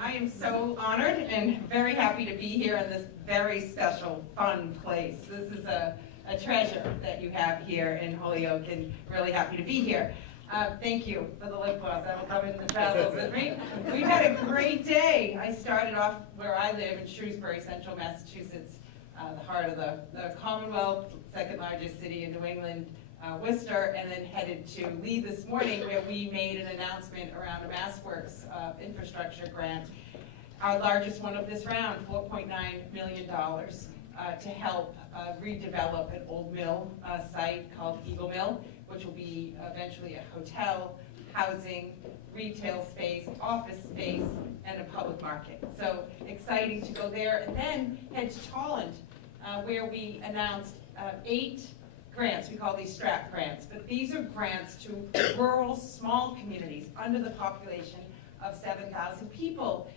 I am so honored and very happy to be here in this very special, fun place. This is a treasure that you have here in Holyoke, and really happy to be here. Thank you for the lip gloss. I will come in the travels with me. We've had a great day. I started off where I live in Shrewsbury, central Massachusetts, the heart of the Commonwealth, second largest city in New England, Worcester, and then headed to Lee this morning, where we made an announcement around a MassWorks infrastructure grant, our largest one of this round, $4.9 million, to help redevelop an old mill site called Eagle Mill, which will be eventually a hotel, housing, retail space, office space, and a public market. So exciting to go there, and then head to Tolland, where we announced 8 grants. We call these STRAP grants, but these are grants to rural, small communities under the population of 7,000 people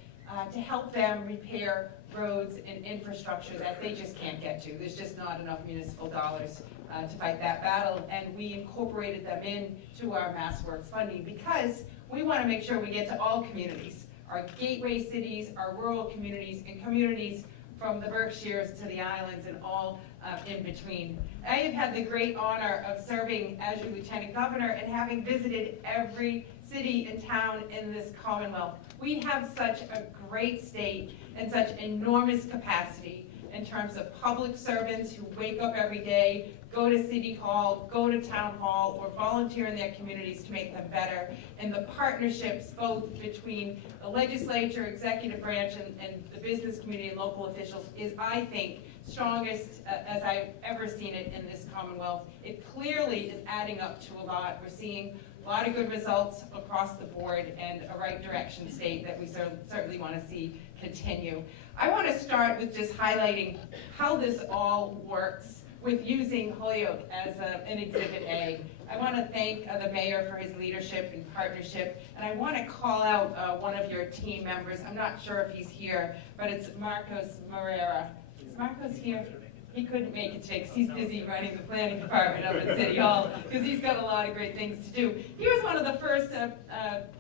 to help them repair roads and infrastructure that they just can't get to. There's just not enough municipal dollars to fight that battle, and we incorporated them into our MassWorks funding because we want to make sure we get to all communities, our gateway cities, our rural communities, and communities from the Berkshires to the islands and all in between. I have had the great honor of serving as your Lieutenant Governor and having visited every city and town in this Commonwealth. We have such a great state and such enormous capacity in terms of public servants who wake up every day, go to City Hall, go to Town Hall, or volunteer in their communities to make them better. And the partnerships both between the legislature, executive branch, and the business community and local officials is, I think, strongest as I've ever seen it in this Commonwealth. It clearly is adding up to a lot. We're seeing a lot of good results across the board and a right direction state that we certainly want to see continue. I want to start with just highlighting how this all works with using Holyoke as an Exhibit A. I want to thank the mayor for his leadership and partnership, and I want to call out one of your team members. I'm not sure if he's here, but it's Marcos Moreira. Is Marcos here? He couldn't make it today because he's busy running the planning department up at City Hall because he's got a lot of great things to do. He was one of the first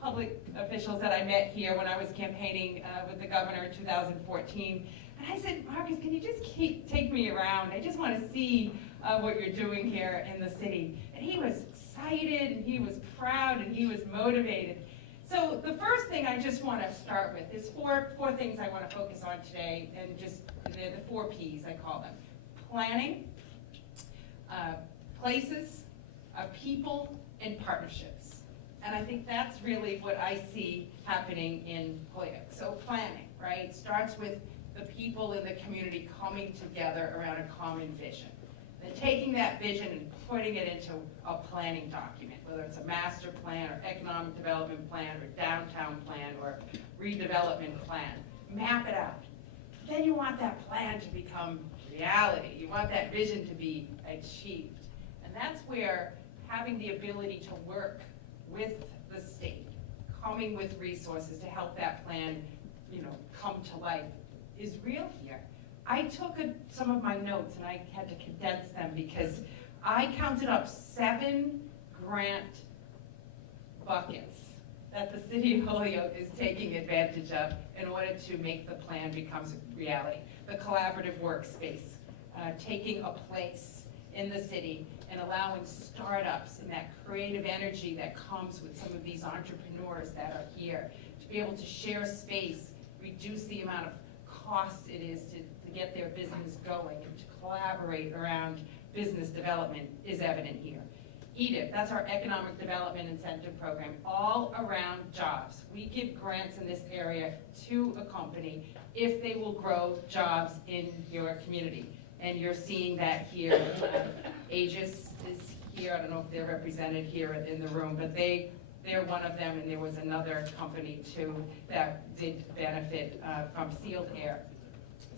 public officials that I met here when I was campaigning with the governor in 2014. And I said, Marcus, can you just take me around? I just want to see what you're doing here in the city. And he was excited, and he was proud, and he was motivated. So the first thing I just want to start with is four things I want to focus on today, and just the 4 Ps, I call them. Planning, places, people, and partnerships. And I think that's really what I see happening in Holyoke. So planning, right, starts with the people in the community coming together around a common vision. Then taking that vision and putting it into a planning document, whether it's a master plan or economic development plan or downtown plan or redevelopment plan. Map it out. Then you want that plan to become reality. You want that vision to be achieved. And that's where having the ability to work with the state, coming with resources to help that plan, come to life is real here. I took some of my notes and I had to condense them because I counted up 7 grant buckets that the city of Holyoke is taking advantage of in order to make the plan become reality. The collaborative workspace, taking a place in the city and allowing startups and that creative energy that comes with some of these entrepreneurs that are here to be able to share space, reduce the amount of cost it is to get their business going, and to collaborate around business development is evident here. EDIP, that's our Economic Development Incentive Program, all around jobs. We give grants in this area to a company if they will grow jobs in your community. And you're seeing that here. Aegis is here. I don't know if they're represented here in the room, but they're one of them, and there was another company too that did benefit from Sealed Air.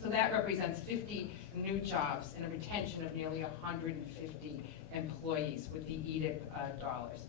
So that represents 50 new jobs and a retention of nearly 150 employees with the EDIP dollars.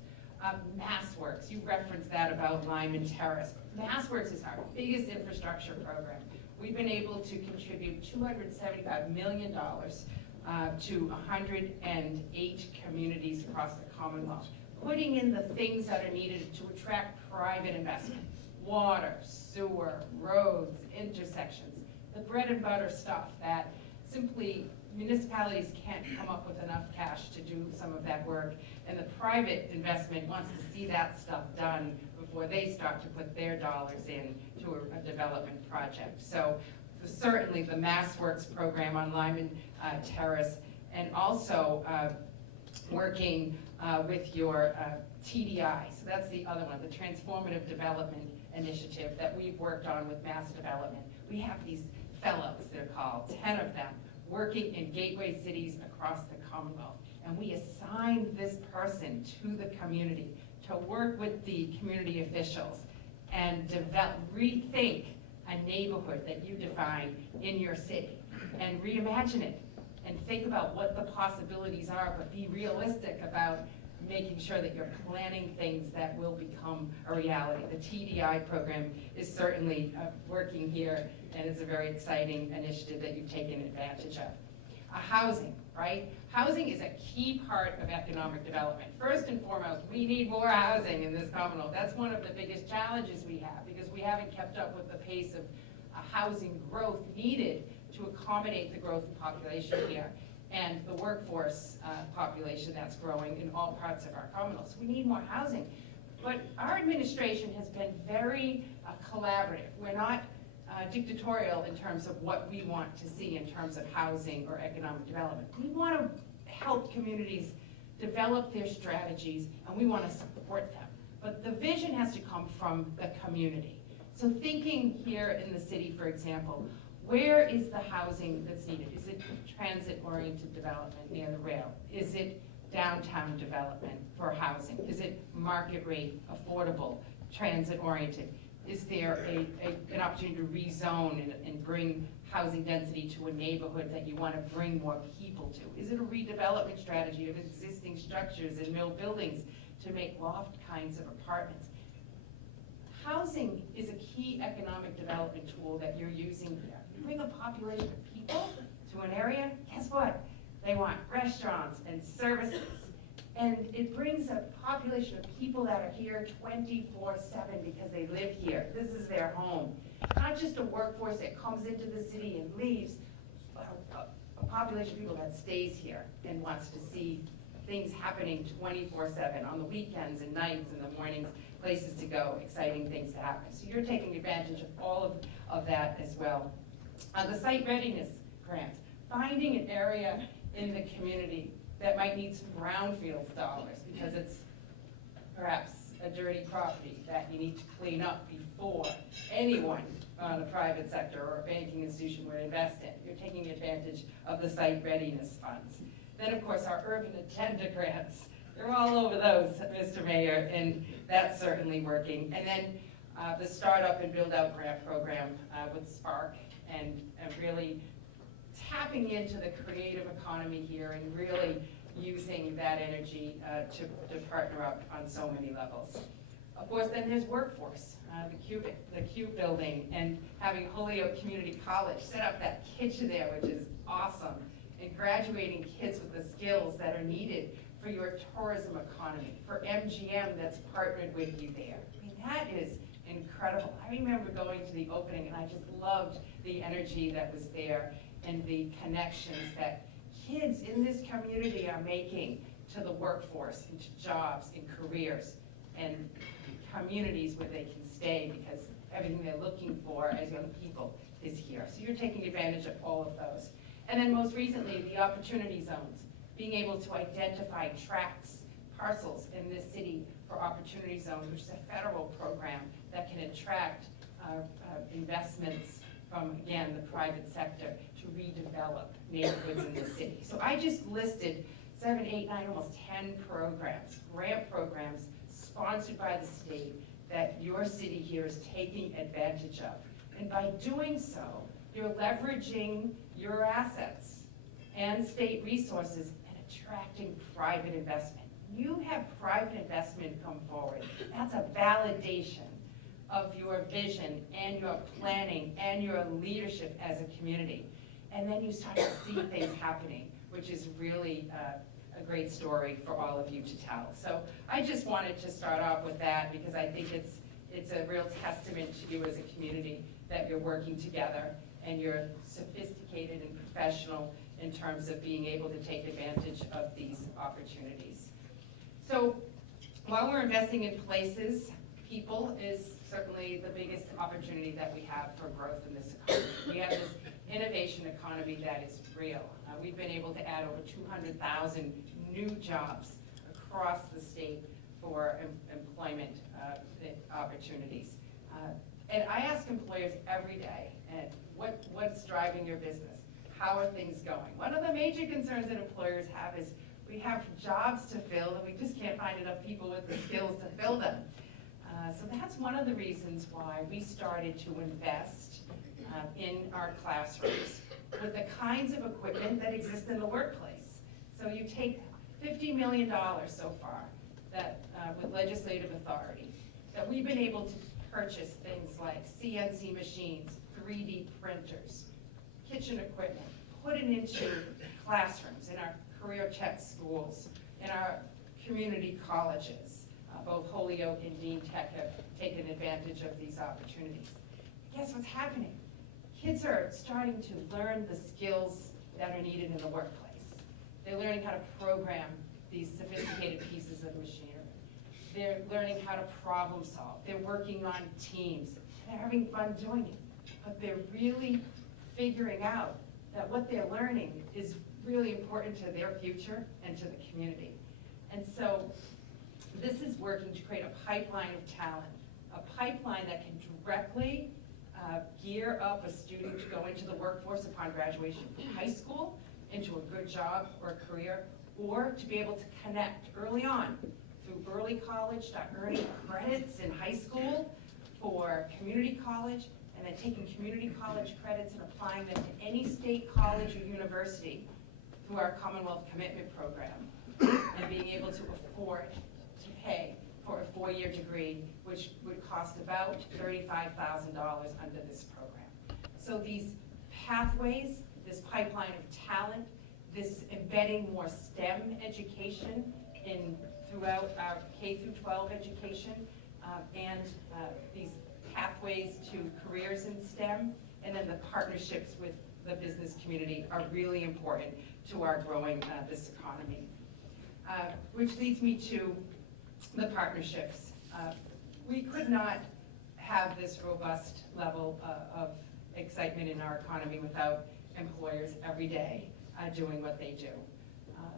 MassWorks, you referenced that about Lyman Terrace. MassWorks is our biggest infrastructure program. We've been able to contribute $275 million to 108 communities across the Commonwealth, putting in the things that are needed to attract private investment. water, sewer, roads, intersections, the bread and butter stuff that simply municipalities can't come up with enough cash to do some of that work, and the private investment wants to see that stuff done before they start to put their dollars in to a development project. So certainly the MassWorks program on Lyman Terrace, and also working with your TDI. So that's the other one, the Transformative Development Initiative that we've worked on with Mass Development. We have these fellows, they're called, 10 of them, working in gateway cities across the Commonwealth. And we assign this person to the community to work with the community officials and rethink a neighborhood that you define in your city and reimagine it and think about what the possibilities are, but be realistic about making sure that you're planning things that will become a reality. The TDI program is certainly working here, and it's a very exciting initiative that you've taken advantage of. Housing, right? Housing is a key part of economic development. First and foremost, we need more housing in this Commonwealth. That's one of the biggest challenges we have, because we haven't kept up with the pace of housing growth needed to accommodate the growth in population here and the workforce population that's growing in all parts of our Commonwealth. So we need more housing. But our administration has been very collaborative. We're not dictatorial in terms of what we want to see in terms of housing or economic development. We want to help communities develop their strategies, and we want to support them. But the vision has to come from the community. So thinking here in the city, for example, where is the housing that's needed? Is it transit-oriented development near the rail? Is it downtown development for housing? Is it market rate, affordable, transit-oriented? Is there an opportunity to rezone and bring housing density to a neighborhood that you want to bring more people to? Is it a redevelopment strategy of existing structures and mill buildings to make loft kinds of apartments? Housing is a key economic development tool that you're using here. You bring a population of people to an area, guess what? They want restaurants and services. And it brings a population of people that are here 24/7 because they live here. This is their home. Not just a workforce that comes into the city and leaves, but a population of people that stays here and wants to see things happening 24/7 on the weekends and nights and the mornings, places to go, exciting things to happen. So you're taking advantage of all of that as well. The site readiness grant, finding an area in the community that might need some brownfields dollars because it's perhaps a dirty property that you need to clean up before anyone on the private sector or a banking institution would invest in. You're taking advantage of the site readiness funds. Then, of course, our urban agenda grants. They're all over those, Mr. Mayor, and that's certainly working. And then the Startup and Build Out Grant Program with Spark and really tapping into the creative economy here and really using that energy to partner up on so many levels. Of course, then there's workforce, the CUBE building, and having Holyoke Community College set up that kitchen there, which is awesome, and graduating kids with the skills that are needed for your tourism economy, for MGM that's partnered with you there. I mean, that is incredible. I remember going to the opening and I just loved the energy that was there and the connections that kids in this community are making to the workforce, and to jobs and careers and communities where they can stay because everything they're looking for as young people is here. So you're taking advantage of all of those. And then most recently, the opportunity zones, being able to identify tracts, parcels in this city for opportunity zones, which is a federal program that can attract investments from, again, the private sector to redevelop neighborhoods in the city. So I just listed 7, 8, 9, almost 10 programs, grant programs sponsored by the state that your city here is taking advantage of. And by doing so, you're leveraging your assets and state resources and attracting private investment. You have private investment come forward. That's a validation of your vision and your planning and your leadership as a community. And then you start to see things happening, which is really a great story for all of you to tell. So I just wanted to start off with that because I think it's it's a real testament to you as a community that you're working together and you're sophisticated and professional in terms of being able to take advantage of these opportunities. So while we're investing in places, people is certainly the biggest opportunity that we have for growth in this economy. We have this innovation economy that is real. We've been able to add over 200,000 new jobs across the state for employment opportunities. And I ask employers every day, what's driving your business? How are things going? One of the major concerns that employers have is we have jobs to fill and we just can't find enough people with the skills to fill them. So that's one of the reasons why we started to invest in our classrooms with the kinds of equipment that exist in the workplace. So you take $50 million so far that with legislative authority, that we've been able to purchase things like CNC machines, 3D printers, kitchen equipment, put it into classrooms, in our career tech schools, in our community colleges. Both Holyoke and Dean Tech have taken advantage of these opportunities. Guess what's happening? Kids are starting to learn the skills that are needed in the workplace. They're learning how to program these sophisticated pieces of machinery. They're learning how to problem solve. They're working on teams. They're having fun doing it. But they're really figuring out that what they're learning is really important to their future and to the community. And so this is working to create a pipeline of talent, a pipeline that can directly gear up a student to go into the workforce upon graduation from high school, into a good job or a career, or to be able to connect early on through early college, start earning credits in high school for community college, and then taking community college credits and applying them to any state college or university through our Commonwealth Commitment Program, and being able to afford to pay for a 4-year degree, which would cost about $35,000 under this program. So these pathways, this pipeline of talent, this embedding more STEM education throughout our K through 12 education, and these pathways to careers in STEM, and then the partnerships with the business community are really important to our growing this economy. Which leads me to the partnerships. We could not have this robust level of excitement in our economy without employers every day doing what they do.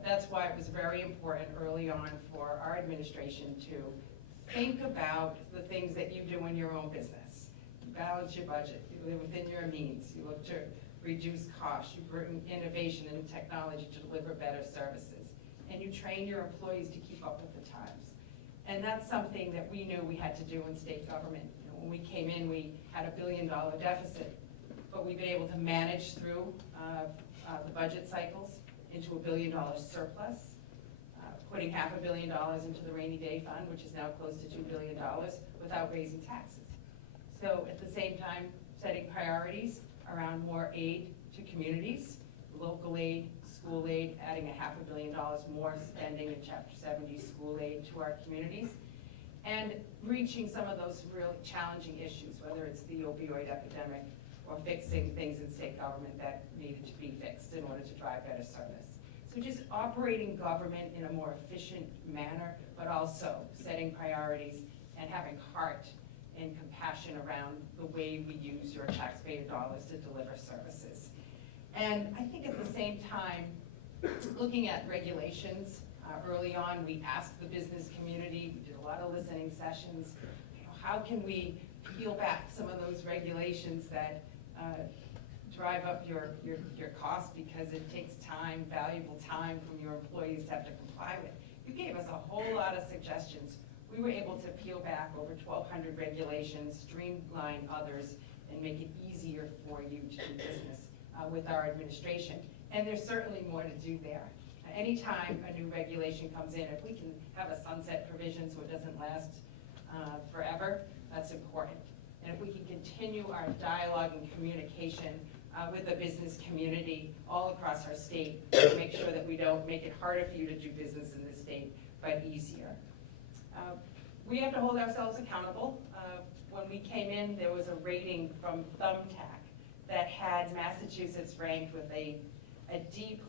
That's why it was very important early on for our administration to think about the things that you do in your own business. You balance your budget, you live within your means, you look to reduce costs, you bring innovation and technology to deliver better services, and you train your employees to keep up with the times. And that's something that we knew we had to do in state government. You know, when we came in, we had $1 billion deficit, but we've been able to manage through the budget cycles into $1 billion surplus, putting $500 million into the rainy day fund, which is now close to $2 billion, without raising taxes. So at the same time, setting priorities around more aid to communities, local aid, school aid, adding $500 million more spending in Chapter 70 school aid to our communities, and reaching some of those really challenging issues, whether it's the opioid epidemic or fixing things in state government that needed to be fixed in order to drive better service. So just operating government in a more efficient manner, but also setting priorities and having heart and compassion around the way we use your taxpayer dollars to deliver services. And I think at the same time, looking at regulations, early on we asked the business community, we did a lot of listening sessions, you know, how can we peel back some of those regulations that drive up your costs because it takes time, valuable time from your employees to have to comply with. You gave us a whole lot of suggestions. We were able to peel back over 1,200 regulations, streamline others, and make it easier for you to do business with our administration. And there's certainly more to do there. Anytime a new regulation comes in, if we can have a sunset provision so it doesn't last forever, that's important. And if we can continue our dialogue and communication with the business community all across our state to make sure that we don't make it harder for you to do business in this state, but easier. we have to hold ourselves accountable. When we came in, there was a rating from Thumbtack that had Massachusetts ranked with a D+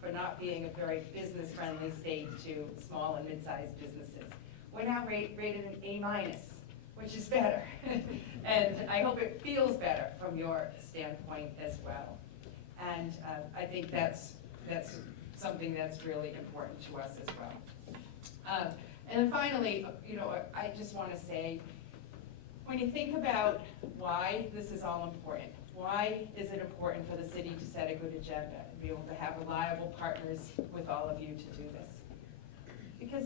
for not being a very business-friendly state to small and mid-sized businesses. We're now rated an A-, which is better. And I hope it feels better from your standpoint as well. And I think that's something that's really important to us as well. And then finally, I just want to say, when you think about why this is all important, why is it important for the city to set a good agenda and be able to have reliable partners with all of you to do this? Because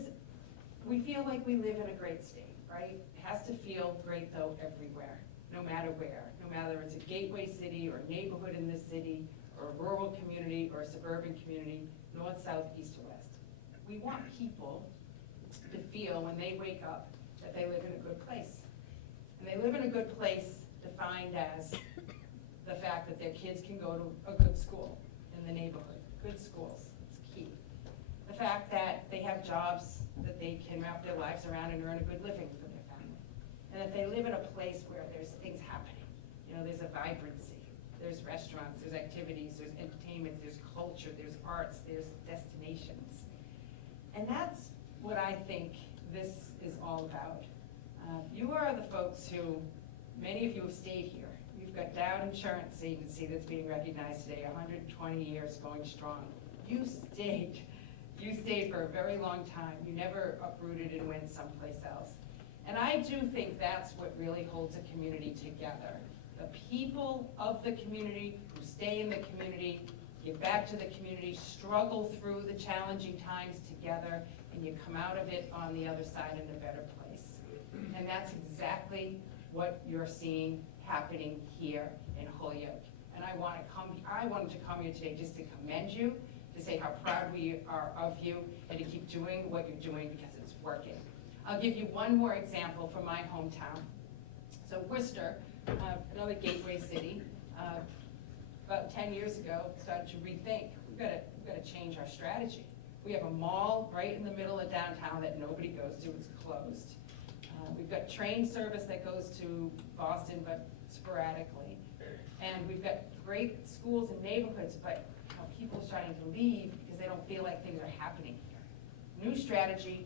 we feel like we live in a great state, right? It has to feel great though everywhere, no matter where, no matter it's a gateway city or neighborhood in this city or a rural community or a suburban community, north, south, east, or west. We want people to feel when they wake up that they live in a good place. And they live in a good place defined as the fact that their kids can go to a good school in the neighborhood, good schools, it's key. The fact that they have jobs that they can wrap their lives around and earn a good living for their family. And that they live in a place where there's things happening. There's a vibrancy, there's restaurants, there's activities, there's entertainment, there's culture, there's arts, there's destinations. And that's what I think this is all about. You are the folks who, many of you have stayed here. You've got Dow Insurance Agency that's being recognized today, 120 years going strong. You stayed for a very long time. You never uprooted and went someplace else. And I do think that's what really holds a community together. The people of the community who stay in the community, give back to the community, struggle through the challenging times together, and you come out of it on the other side in a better place. And that's exactly what you're seeing happening here in Holyoke. And I wanted to come here today just to commend you, to say how proud we are of you, and to keep doing what you're doing because it's working. I'll give you one more example from my hometown. So Worcester, another gateway city, about 10 years ago, started to rethink. We've got to change our strategy. We have a mall right in the middle of downtown that nobody goes to. It's closed. We've got train service that goes to Boston, but sporadically. And we've got great schools and neighborhoods, but people are starting to leave because they don't feel like things are happening here. New strategy,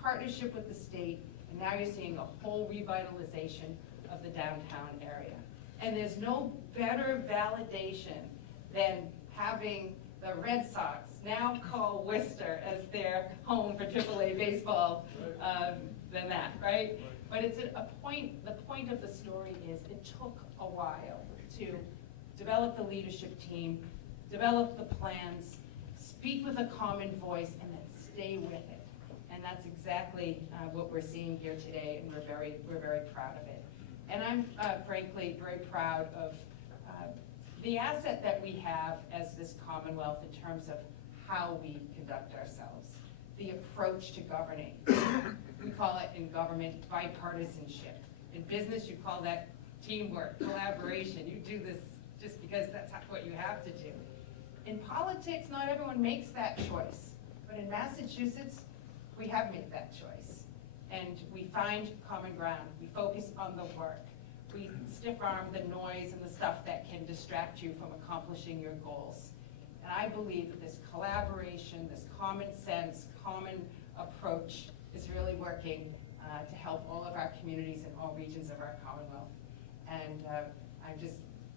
partnership with the state, and now you're seeing a whole revitalization of the downtown area. And there's no better validation than having the Red Sox now call Worcester as their home for AAA baseball than that, right? But it's the point of the story is it took a while to develop the leadership team, develop the plans, speak with a common voice, and then stay with it. And that's exactly what we're seeing here today, and we're very proud of it. And I'm frankly very proud of the asset that we have as this Commonwealth in terms of how we conduct ourselves, the approach to governing. We call it in government bipartisanship. In business, you call that teamwork, collaboration. You do this just because that's what you have to do. In politics, not everyone makes that choice. But in Massachusetts, we have made that choice. And we find common ground. We focus on the work. We stiff-arm the noise and the stuff that can distract you from accomplishing your goals. And I believe that this collaboration, this common sense, common approach is really working to help all of our communities in all regions of our Commonwealth. And I'm just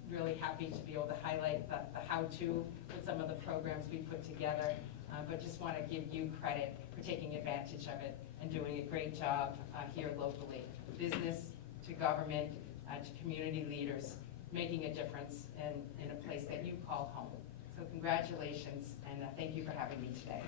really happy to be able to highlight the how-to with some of the programs we put together, but just want to give you credit for taking advantage of it and doing a great job here locally. Business to government to community leaders, making a difference in a place that you call home. So congratulations, and thank you for having me today.